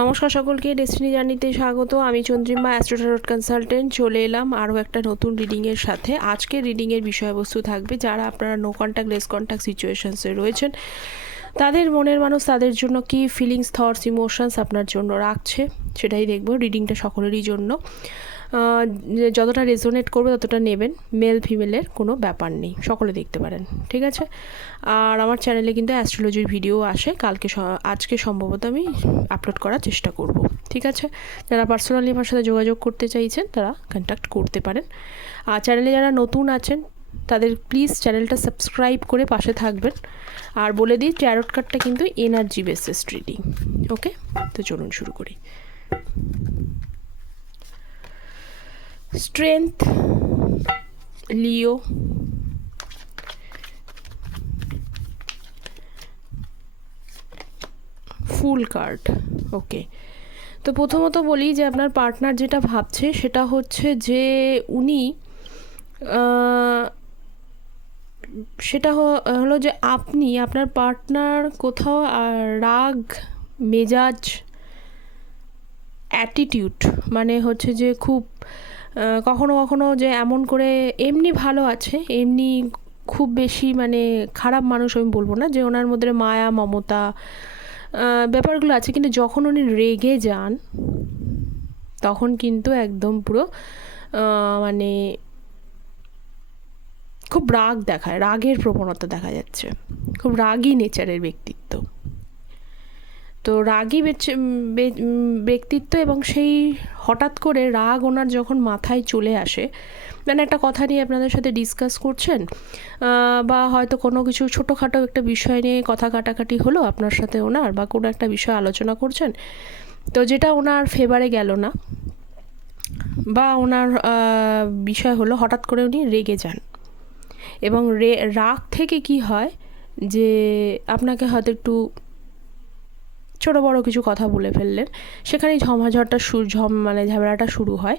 নমস্কার সকলকে ডেস্টিনি জার্নিতে স্বাগত। আমি চন্দ্রিমা অ্যাস্ট্রোটারট কনসালটেন্ট চলে এলাম আরও একটা নতুন রিডিংয়ের সাথে। আজকে রিডিংয়ের বিষয়বস্তু থাকবে যারা আপনারা নো কন্ট্যাক্ট লেস কন্ট্যাক্ট সিচুয়েশনসে রয়েছেন। তাদের মনের মানুষ, তাদের জন্য কি ফিলিংস থটস ইমোশনস আপনার জন্য রাখছে, সেটাই দেখব। রিডিংটা সকলেরই জন্য। যতটা রেজোনেট করবে ততটা নেবেন। মেল ফিমেলের কোনো ব্যাপার নেই। সকলে দেখতে পারেন, ঠিক আছে? আর আমার চ্যানেলে কিন্তু অ্যাস্ট্রোলজির ভিডিও আসে। কালকে আজকে সম্ভবত আমি আপলোড করার চেষ্টা করব, ঠিক আছে? যারা পার্সোনালি আমার সাথে যোগাযোগ করতে চাইছেন, তারা কন্ট্যাক্ট করতে পারেন। আর চ্যানেলে যারা নতুন আছেন, তাদের প্লিজ চ্যানেলটা সাবস্ক্রাইব করে পাশে থাকবেন। আর বলে দিই ট্যারট কার্ডটা কিন্তু এনার্জি বেসিস রিডিং ওকে তো চলুন শুরু করি। Strength Leo fool card okay তো প্রথমত বলি যে আপনার পার্টনার যেটা ভাবছে সেটা হচ্ছে যে উনি সেটা হলো যে আপনি, আপনার পার্টনার কোথাও রাগ, মেজাজ অ্যাটিটিউড মানে হচ্ছে যে খুব কখনো কখনো যে এমন করে এমনি ভালো আছে, এমনি খুব বেশি মানে খারাপ মানুষ আমি বলব না, যে ওনার মধ্যে মায়া, মমতা ব্যাপারগুলো আছে, কিন্তু যখন উনি রেগে যান, তখন কিন্তু একদম পুরো মানে খুব রাগ দেখায়, রাগের প্রবণতা দেখা যাচ্ছে। খুব রাগী নেচারের ব্যক্তিত্ব। তো রাগী ব্যক্তিত্ব এবং সেই হঠাৎ করে রাগ ওনার যখন মাথায় চলে আসে মানে একটা কথা নিয়ে আপনাদের সাথে ডিসকাস করছেন বা হয়তো কোনো কিছু ছোটোখাটো একটা বিষয় নিয়ে কথা কাটাকাটি হলো আপনার সাথে ওনার, বা কোনো একটা বিষয় আলোচনা করছেন, তো যেটা ওনার ফেভারে গেল না, বা ওনার বিষয় হলো হঠাৎ করে উনি রেগে যান, এবং রে, রাগ থেকে কি হয় যে আপনাকে হয়তো একটু ছোটো বড় কিছু কথা বলে ফেললেন। সেখানেই ঝমাঝটটা শুরু ঝম মানে ঝামেলাটা শুরু হয়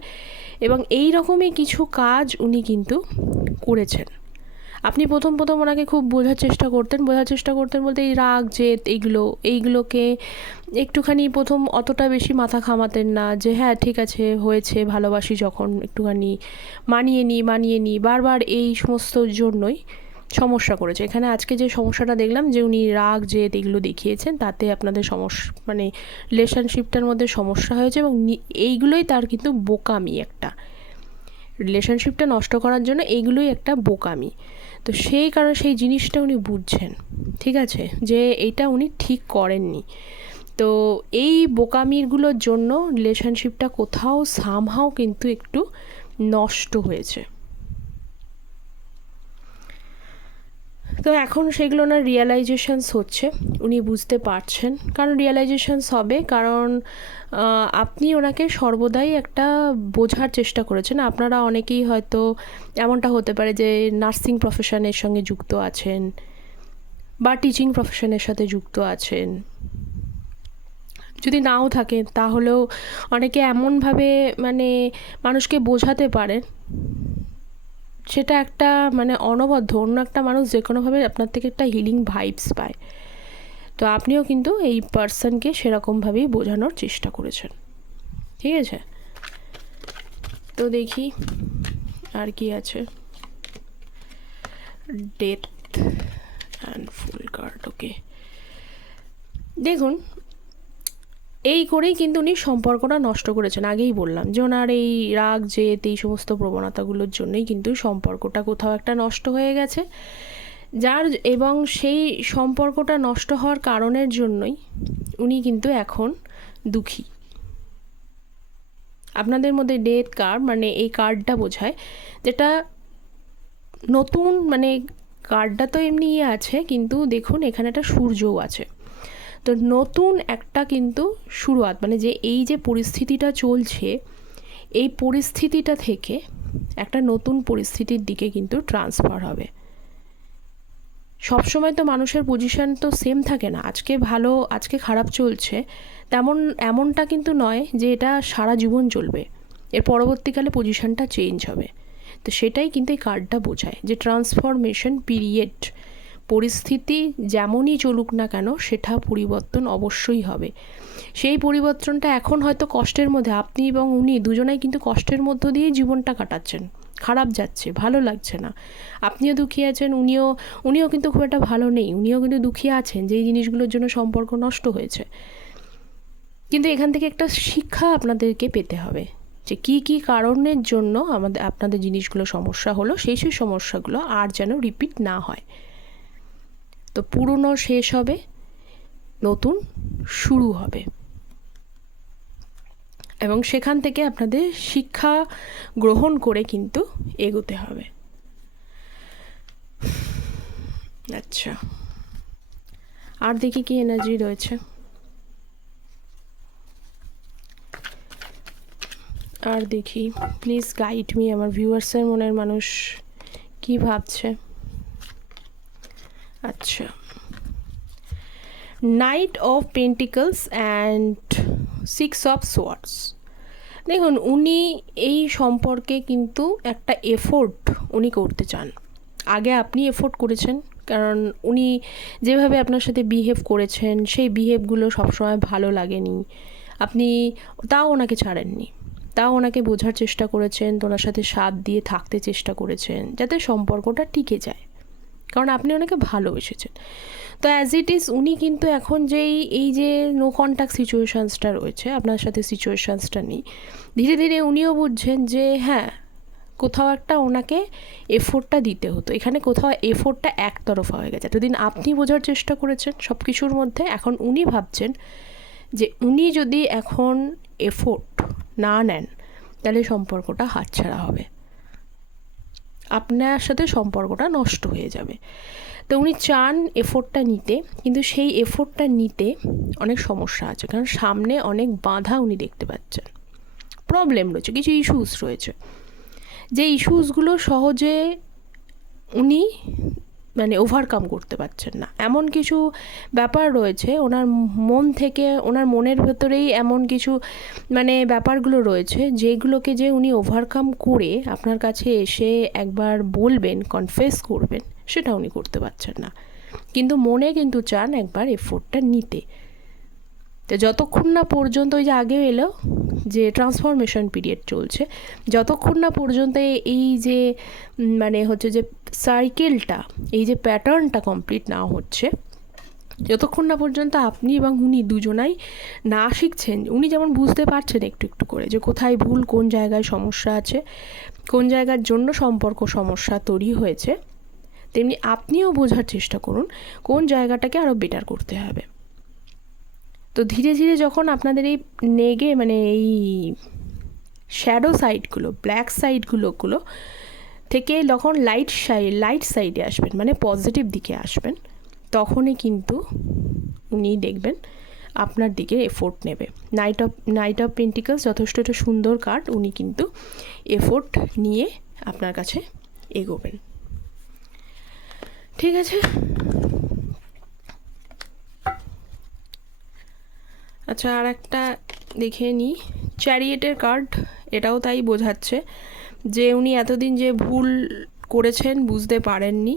এবং এই রকমই কিছু কাজ উনি কিন্তু করেছেন। আপনি প্রথম প্রথম ওনাকে খুব বোঝার চেষ্টা করতেন। বোঝার চেষ্টা করতেন বলতে এই রাগ, জেদ, এইগুলো, এইগুলোকে একটুখানি প্রথম অতটা বেশি মাথা খামাতেন না যে হ্যাঁ ঠিক আছে, হয়েছে, ভালোবাসি যখন একটুখানি মানিয়ে নিই মানিয়ে নিই। বারবার এই সমস্ত জন্যই সমস্যা করেছে। এখানে আজকে যে সমস্যাটা দেখলাম যে উনি রাগ, জেদ এগুলো দেখিয়েছেন, তাতে আপনাদের সমস্যা মানে রিলেশনশিপটার মধ্যে সমস্যা হয়েছে এবং এইগুলোই তার কিন্তু বোকামি একটা। রিলেশনশিপটা নষ্ট করার জন্য এইগুলোই একটা বোকামি। তো সেই কারণে সেই জিনিসটা উনি বুঝছেন, ঠিক আছে? যে এইটা উনি ঠিক করেননি। তো এই বোকামিরগুলোর জন্য রিলেশনশিপটা কোথাও সামহাও কিন্তু একটু নষ্ট হয়েছে। তো এখন সেগুলো না রিয়েলাইজেশনস হচ্ছে, উনি বুঝতে পারছেন। কারণ রিয়েলাইজেশনস হবে, কারণ আপনি ওনাকে সর্বদাই একটা বোঝার চেষ্টা করেছেন। আপনারা অনেকেই হয়তো এমনটা হতে পারে যে নার্সিং প্রফেশনের সঙ্গে যুক্ত আছেন বা টিচিং প্রফেশনের সাথে যুক্ত আছেন। যদি নাও থাকেন তাহলেও অনেকে এমনভাবে মানে মানুষকে বোঝাতে পারেন। সেটা একটা মানে অনবদ্য, অন্য একটা মানুষ যে কোনোভাবে আপনার থেকে একটা হিলিং ভাইবস পায়। তো আপনিও কিন্তু এই পার্সনকে সেরকমভাবেই বোঝানোর চেষ্টা করেছেন। ঠিক আছে? তো দেখি আর কি আছে। Death and fool card okay দেখুন এই করেই কিন্তু উনি সম্পর্কটা নষ্ট করেছেন, আগেই বললাম। যে ওনার এই রাগ, জেদ, এই সমস্ত প্রবণতাগুলোর জন্যই কিন্তু সম্পর্কটা কোথাও একটা নষ্ট হয়ে গেছে। যার এবং সেই সম্পর্কটা নষ্ট হওয়ার কারণের জন্যই উনি কিন্তু এখন দুঃখী। আপনাদের মধ্যে ডেথ কার্ড মানে এই কার্ডটা বোঝায়, যেটা নতুন মানে কার্ডটা তো এমনি ইয়ে আছে, কিন্তু দেখুন, এখানে একটা সূর্যও আছে। তো নতুন একটা কিন্তু শুরুয়াত মানে যে এই যে পরিস্থিতিটা চলছে, এই পরিস্থিতিটা থেকে একটা নতুন পরিস্থিতির দিকে কিন্তু ট্রান্সফার হবে। সবসময় তো মানুষের পজিশন তো সেম থাকে না, আজকে ভালো, আজকে খারাপ চলছে, তেমন, এমনটা কিন্তু নয় যে এটা সারা জীবন চলবে, এর পরবর্তীকালে পজিশনটা চেঞ্জ হবে। তো সেটাই কিন্তু এই কার্ডটা বোঝায় যে ট্রান্সফরমেশন পিরিয়ড পরিস্থিতি যেমনই চলুক না কেন, সেটা পরিবর্তন অবশ্যই হবে। সেই পরিবর্তনটা এখন হয়তো কষ্টের মধ্যে, আপনি এবং উনি দুজনেই কিন্তু কষ্টের মধ্য দিয়েই জীবনটা কাটাচ্ছেন। খারাপ যাচ্ছে, ভালো লাগছে না। আপনিও দুঃখী আছেন, উনিও উনিও কিন্তু খুব একটা ভালো নেই, উনিও কিন্তু দুঃখী আছেন যেই জিনিসগুলোর জন্য সম্পর্ক নষ্ট হয়েছে। কিন্তু এখান থেকে একটা শিক্ষা আপনাদেরকে পেতে হবে যে কি কি কারণের জন্য আমাদের, আপনাদের জিনিসগুলো সমস্যা হলো, সেই সেই সমস্যাগুলো আর যেন রিপিট না হয়। তো পুরনো শেষ হবে, নতুন শুরু হবে। এবং সেখান থেকে আপনাদের শিক্ষা গ্রহণ করে কিন্তু এগোতে হবে। আচ্ছা। আর দেখি কি এনার্জি রয়েছে। আর দেখি প্লিজ গাইড মি আমার ভিউয়ার্সের মনের মানুষ কি ভাবছে। আচ্ছা। Knight of pentacles and six of swords দেখুন, উনি এই সম্পর্কে কিন্তু একটা এফোর্ট উনি করতে চান। আগে আপনি এফোর্ট করেছেন, কারণ উনি যেভাবে আপনার সাথে বিহেভ করেছেন, সেই বিহেভগুলো সবসময় ভালো লাগেনি। আপনি, তাও ওনাকে ছাড়েননি। তাও ওনাকে বোঝার চেষ্টা করেছেন ওনার সাথে সাথ দিয়ে থাকতে চেষ্টা করেছেন, যাতে সম্পর্কটা টিকে যায়। কারণ আপনি ওনাকে ভালোবেসেছেন। তো অ্যাজ ইট ইজ উনি কিন্তু এখন যেই, এই যে নো কন্ট্যাক্ট সিচুয়েশানসটা রয়েছে, আপনার সাথে সিচুয়েশানসটা নেই, ধীরে ধীরে উনিও বুঝছেন যে হ্যাঁ কোথাও একটা ওনাকে এফোর্টটা দিতে হতো। এখানে কোথাও এফোর্টটা একতরফা হয়ে গেছে। এতদিন আপনি বোঝার চেষ্টা করেছেন সব কিছুর মধ্যে, এখন উনি ভাবছেন যে, উনি যদি এখন এফোর্ট না নেন, তাহলে সম্পর্কটা হাতছাড়া হবে। আপনার সাথে সম্পর্কটা নষ্ট হয়ে যাবে। তো উনি চান এফোর্টটা নিতে, কিন্তু সেই এফোর্টটা নিতে অনেক সমস্যা আছে, কারণ সামনে অনেক বাধা উনি দেখতে পাচ্ছেন। প্রবলেম রয়েছে, কিছু ইস্যুস রয়েছে। যে ইস্যুসগুলো সহজে উনি মানে ওভারকাম করতে পারছেন না। এমন কিছু ব্যাপার রয়েছে, ওনার মন থেকে, ওনার মনের ভেতরেই এমন কিছু মানে ব্যাপারগুলো রয়েছে, যেগুলোকে যে উনি ওভারকাম করে আপনার কাছে এসে একবার বলবেন কনফেস করবেন, সেটা উনি করতে পারছেন না। কিন্তু মনে কিন্তু চান একবার এফোর্টটা নিতে। তো যতক্ষণ না পর্যন্ত ওই যে আগেও এলো যে ট্রান্সফরমেশন পিরিয়ড চলছে, যতক্ষণ না পর্যন্ত এই যে মানে হচ্ছে যে সাইকেলটা এই যে প্যাটার্নটা কমপ্লিট না হচ্ছে, যতক্ষণ না পর্যন্ত আপনি এবং উনি দুজনাই না শিখছেন, উনি যেমন বুঝতে পারছেন একটু একটু করে যে কোথায় ভুল, কোন জায়গায় সমস্যা আছে, কোন জায়গার জন্য সম্পর্ক সমস্যা তৈরি হয়েছে, তেমনি আপনিও বোঝার চেষ্টা করুন কোন জায়গাটাকে আরও বেটার করতে হবে। তো ধীরে ধীরে যখন আপনাদের এই নেগে মানে এই শ্যাডো সাইডগুলো ব্ল্যাক সাইডগুলোগুলো থেকে যখন লাইট সাইড লাইট সাইডে আসবেন মানে পজিটিভ দিকে আসবেন, তখনই কিন্তু উনি দেখবেন আপনার দিকে এফোর্ট নেবে। Knight of knight of pentacles যথেষ্ট একটা সুন্দর কার্ড উনি কিন্তু এফোর্ট নিয়ে আপনার কাছে এগোবেন। ঠিক আছে? আচ্ছা আর একটা দেখে নিই চ্যারিয়েটের কার্ড, এটাও তাই বোঝাচ্ছে যে উনি এতদিন যে ভুল করেছেন বুঝতে পারেননি।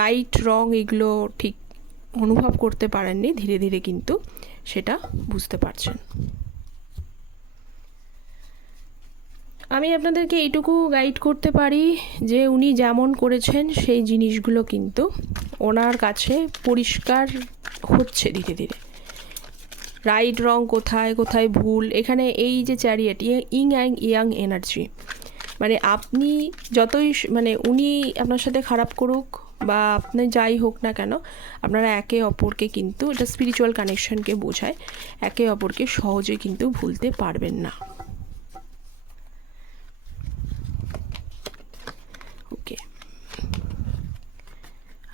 রাইট রং এগুলো ঠিক অনুভব করতে পারেননি, ধীরে ধীরে কিন্তু সেটা বুঝতে পারছেন। আমি আপনাদেরকে এইটুকু গাইড করতে পারি যে উনি যেমন করেছেন সেই জিনিসগুলো কিন্তু ওনার কাছে পরিষ্কার হচ্ছে ধীরে ধীরে। রাইট রং কোথায় কোথায় ভুল, এখানে এই যে চ্যারিয়েট ইং অ্যাং, ইয়াং এনার্জি। মানে আপনি যতই মানে উনি আপনার সাথে খারাপ করুক বা আপনি যাই হোক না কেন, আপনারা একে অপরকে কিন্তু এটা স্পিরিচুয়াল কানেকশনকে বোঝায়, একে অপরকে সহজে কিন্তু ভুলতে পারবেন না। ওকে।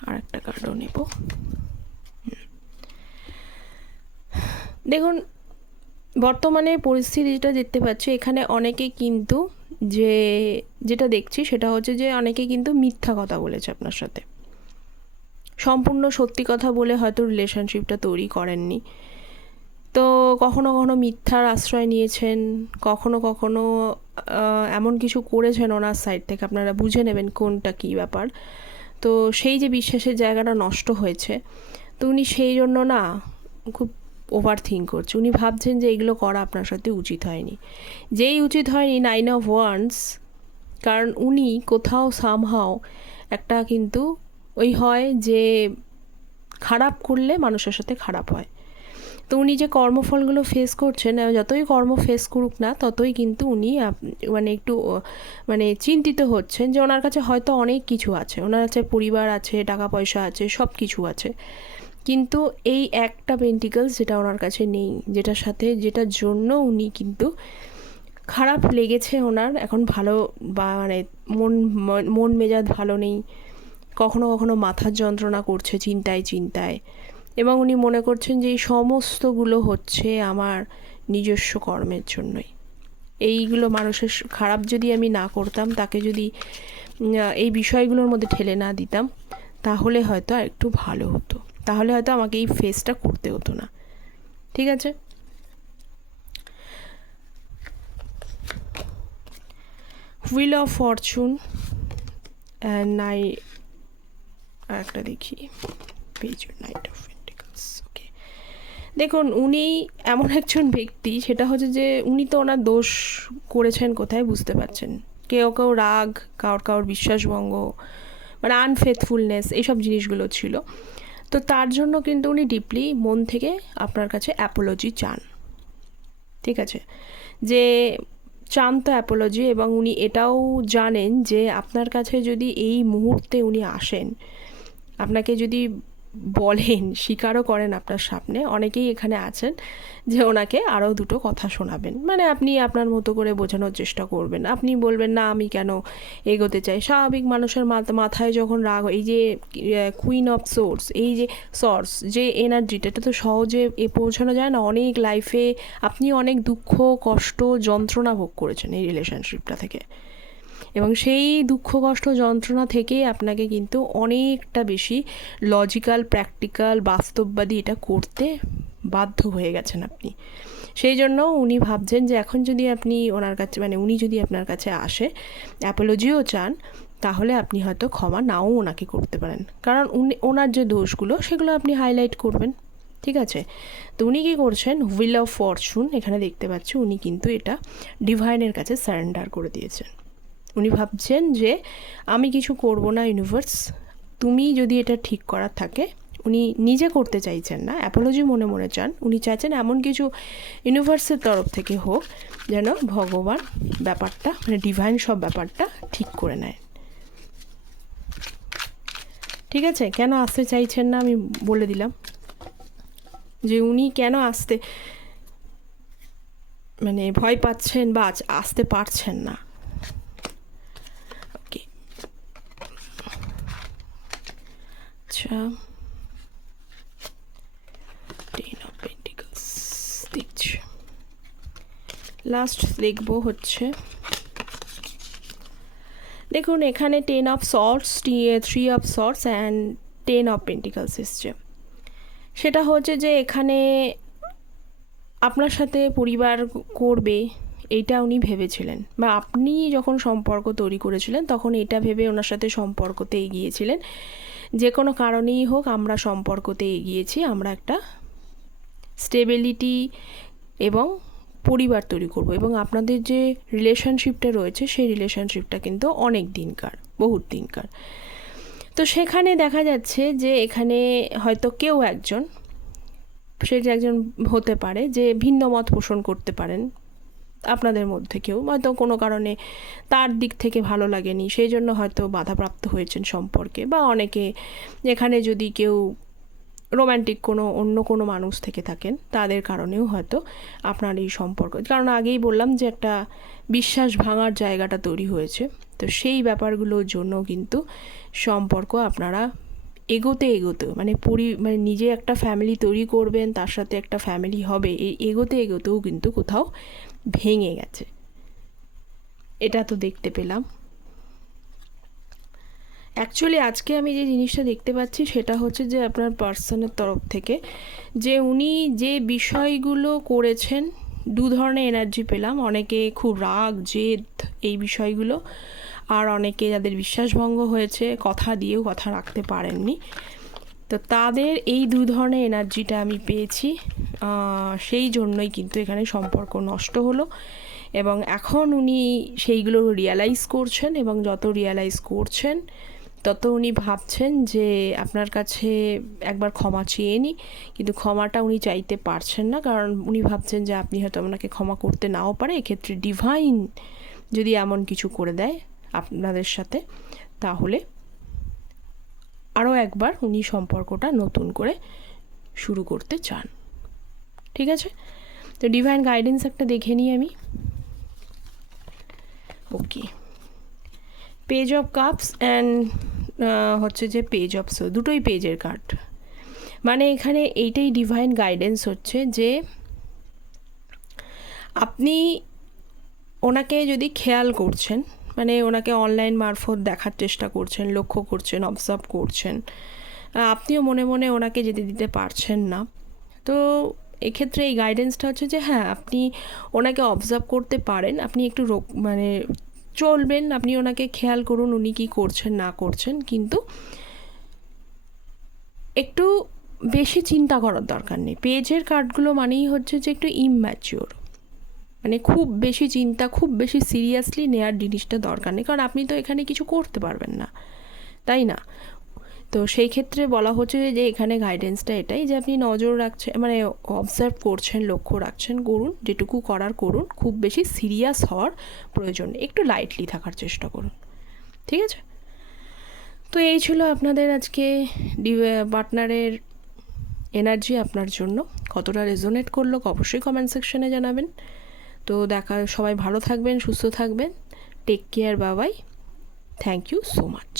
আর একটা কার্ডও নেব। দেখুন, বর্তমানে পরিস্থিতি যেটা দেখতে পাচ্ছি, এখানে অনেকে কিন্তু যে, যেটা দেখছি সেটা হচ্ছে যে, অনেকে কিন্তু মিথ্যা কথা বলেছে আপনার সাথে। সম্পূর্ণ সত্যি কথা বলে হয়তো রিলেশনশিপটা তৈরি করেননি। তো কখনো কখনো মিথ্যার আশ্রয় নিয়েছেন, কখনো কখনো এমন কিছু করেছেন ওনার সাইড থেকে, আপনারা বুঝে নেবেন কোনটা কী ব্যাপার। তো সেই যে বিশ্বাসের জায়গাটা নষ্ট হয়েছে, তো উনি সেই জন্য না, খুব ওভার থিঙ্ক করছে। উনি ভাবছেন যে এগুলো করা আপনার সাথে উচিত হয়নি। যেই উচিত হয়নি নাইন অফ ওয়ান্স কারণ উনি কোথাও সামহাও একটা কিন্তু ওই হয় যে খারাপ করলে মানুষের সাথে খারাপ হয়। তো উনি যে কর্মফলগুলো ফেস করছেন যতই কর্ম ফেস করুক না, ততই কিন্তু উনি মানে একটু মানে চিন্তিত হচ্ছেন যে ওনার কাছে হয়তো অনেক কিছু আছে। ওনার কাছে পরিবার আছে টাকা পয়সা আছে সব কিছু আছে। কিন্তু এই একটা পেন্টিকলস যেটা ওনার কাছে নেই, যেটার সাথে, যেটার জন্য উনি কিন্তু খারাপ লেগেছে ওনার, এখন ভালো বা মানে মন, মন- মেজাজ ভালো নেই, কখনো কখনো মাথার যন্ত্রণা করছে চিন্তায় চিন্তায়, এবং উনি মনে করছেন যে এই সমস্তগুলো হচ্ছে আমার নিজস্ব কর্মের জন্যই। এইগুলো মানুষের খারাপ যদি আমি না করতাম, তাকে যদি এই বিষয়গুলোর মধ্যে ঠেলে না দিতাম, তাহলে হয়তো আর একটু ভালো হতো। তাহলে হয়তো আমাকে এই ফেসটা করতে হতো না। ঠিক আছে? হুইল অফ ফরচুন নাই একটা দেখি। নাইট অফ ওকে দেখুন, উনি এমন একজন ব্যক্তি, সেটা হচ্ছে যে উনি তো ওনার দোষ করেছেন কোথায় বুঝতে পারছেন। কেউ কেউ রাগ কারোর কারোর বিশ্বাসভঙ্গ মানে আনফেথফুলনেস এইসব জিনিসগুলো ছিল। তো তার জন্য কিন্তু উনি ডিপলি মন থেকে আপনার কাছে অ্যাপোলজি চান। ঠিক আছে? যে চান তো অ্যাপোলজি এবং উনি এটাও জানেন যে আপনার কাছে যদি এই মুহূর্তে উনি আসেন, আপনাকে যদি বলেন, স্বীকারও করেন আপনার সামনে। অনেকেই এখানে আছেন যে ওনাকে আরও দুটো কথা শোনাবেন। মানে আপনি আপনার মতো করে বোঝানোর চেষ্টা করবেন। আপনি বলবেন, না, আমি কেন এগোতে চাই? স্বাভাবিক মানুষের মাথায় যখন রাগ এই যে কুইন অফ সোর্স এই যে সর্স যে এনার্জিটা, এটা তো সহজে এ পৌঁছানো যায় না। অনেক লাইফে আপনি অনেক দুঃখ, কষ্ট, যন্ত্রণা ভোগ করেছেন এই রিলেশনশিপটা থেকে। এবং সেই দুঃখ, কষ্ট, যন্ত্রণা থেকে আপনাকে কিন্তু অনেকটা বেশি লজিক্যাল প্র্যাকটিক্যাল বাস্তববাদী এটা করতে বাধ্য হয়ে গেছেন আপনি। সেই জন্য উনি ভাবছেন যে এখন যদি আপনি ওনার কাছে মানে উনি যদি আপনার কাছে আসে অ্যাপোলজিও চান, তাহলে আপনি হয়তো ক্ষমা নাও ওনাকে করতে পারেন। কারণ উনি, ওনার যে দোষগুলো, সেগুলো আপনি হাইলাইট করবেন, ঠিক আছে? তো উনি কী করছেন? হুইল অফ ফরচুন এখানে দেখতে পাচ্ছি, উনি কিন্তু এটা ডিভাইনের কাছে সারেন্ডার করে দিয়েছেন। উনি ভাবছেন যে আমি কিছু করব না ইউনিভার্স তুমি যদি এটা ঠিক করার থাকে, উনি নিজে করতে চাইছেন না অ্যাপোলজি মনে মনে চান, উনি চাইছেন এমন কিছু ইউনিভার্সের তরফ থেকে হোক, যেন ভগবান ব্যাপারটা মানে ডিভাইন সব ব্যাপারটা ঠিক করে নেয়। ঠিক আছে? কেন আসতে চাইছেন না? আমি বলে দিলাম। যে উনি কেন আসতে মানে ভয় পাচ্ছেন বা আসতে পারছেন না ওকে আচ্ছা। টেন অফ পেন্টিকলস দেখছি লাস্ট দেখব হচ্ছে, দেখুন এখানে ten of swords three of swords and ten of pentacles এসছে। সেটা হচ্ছে যে এখানে আপনার সাথে পরিবার করবে এইটা উনি ভেবেছিলেন বা আপনি যখন সম্পর্ক তৈরি করেছিলেন, তখন এটা ভেবে ওনার সাথে সম্পর্কতে এগিয়েছিলেন। যে কোনো কারণেই হোক আমরা সম্পর্কতে এগিয়েছি, আমরা একটা স্টেবিলিটি এবং পরিবার তৈরি করব এবং আপনাদের যে রিলেশনশিপটা রয়েছে, সেই রিলেশনশিপটা কিন্তু অনেক দিনকার, বহুত দিনকার। তো সেখানে দেখা যাচ্ছে যে এখানে হয়তো কেউ একজন, সে যে একজন হতে পারে, যে ভিন্ন মত পোষণ করতে পারেন আপনাদের মধ্যে কেউ, হয়তো কোনো কারণে তার দিক থেকে ভালো লাগেনি, সেই জন্য হয়তো বাধাপ্রাপ্ত হয়েছেন সম্পর্কে। বা অনেকে এখানে যদি কেউ রোম্যান্টিক কোনো, অন্য কোনো মানুষ থেকে থাকেন, তাদের কারণেও হয়তো আপনার এই সম্পর্ক। কারণ আগেই বললাম যে একটা বিশ্বাস ভাঙার জায়গাটা তৈরি হয়েছে। তো সেই ব্যাপারগুলোর জন্য কিন্তু সম্পর্ক আপনারা এগোতে এগোতে মানে পরি মানে নিজে একটা ফ্যামিলি তৈরি করবেন, তার সাথে একটা ফ্যামিলি হবে, এই এগোতে এগোতেও কিন্তু কোথাও ভেঙে গেছে। এটা তো দেখতে পেলাম। অ্যাকচুয়ালি আজকে আমি যে জিনিসটা দেখতে পাচ্ছি, সেটা হচ্ছে যে আপনার পার্সনের তরফ থেকে, যে উনি যে বিষয়গুলো করেছেন, দু ধরনের এনার্জি পেলাম। অনেকে খুব রাগ, জেদ, এই বিষয়গুলো। আর অনেকে যাদের বিশ্বাসভঙ্গ হয়েছে, কথা দিয়েও কথা রাখতে পারেননি। তো তাদের এই দু ধরনের এনার্জিটা আমি পেয়েছি সেই জন্যই কিন্তু এখানে সম্পর্ক নষ্ট হলো এবং এখন উনি সেইগুলো রিয়ালাইজ করছেন এবং যত রিয়ালাইজ করছেন, তত উনি ভাবছেন যে আপনার কাছে একবার ক্ষমা চেয়ে নিই, কিন্তু ক্ষমাটা উনি চাইতে পারছেন না কারণ উনি ভাবছেন যে আপনি হয়তো আপনাকে ক্ষমা করতে নাও পারে, এক্ষেত্রে ডিভাইন যদি এমন কিছু করে দেয় আপনাদের সাথে, তাহলে আরও একবার উনি সম্পর্কটা নতুন করে শুরু করতে চান। ঠিক আছে? তো ডিভাইন গাইডেন্স একটা দেখে নিই আমি। Okay page of cups and হচ্ছে যে পেজ অফ সো দুটোই পেজের কার্ড মানে এখানে এইটাই ডিভাইন গাইডেন্স হচ্ছে যে আপনি ওনাকে যদি খেয়াল করছেন মানে ওনাকে অনলাইন মারফত দেখার চেষ্টা করছেন, লক্ষ্য করছেন অবজার্ভ করছেন। আপনিও মনে মনে ওনাকে যেতে দিতে পারছেন না। তো এক্ষেত্রে এই গাইডেন্সটা হচ্ছে যে হ্যাঁ আপনি ওনাকে অবজার্ভ করতে পারেন, আপনি একটু মানে চলবেন, আপনি ওনাকে খেয়াল করুন উনি কী করছেন, না করছেন, কিন্তু একটু বেশি চিন্তা করার দরকার নেই। পেজের কার্ডগুলো মানেই হচ্ছে যে, একটু ইম্যাচিওর মানে খুব বেশি চিন্তা, খুব বেশি সিরিয়াসলি নেওয়ার জিনিসটা দরকার নেই। কারণ আপনি তো এখানে কিছু করতে পারবেন না। তাই না? তো সেই ক্ষেত্রে বলা হচ্ছে যে এখানে গাইডেন্সটা এটাই যে আপনি নজর রাখছেন মানে অবজার্ভ করছেন, লক্ষ্য রাখছেন, করুন, যেটুকু করার করুন। খুব বেশি সিরিয়াস হওয়ার প্রয়োজন একটু লাইটলি থাকার চেষ্টা করুন। ঠিক আছে? তো এই ছিল আপনাদের আজকে ডি পার্টনারের এনার্জি আপনার জন্য। কতটা রেজোনেট করল, অবশ্যই কমেন্ট সেকশনে জানাবেন। তো দেখা সবাই ভালো থাকবেন সুস্থ থাকবেন। Take care Babai thank you so much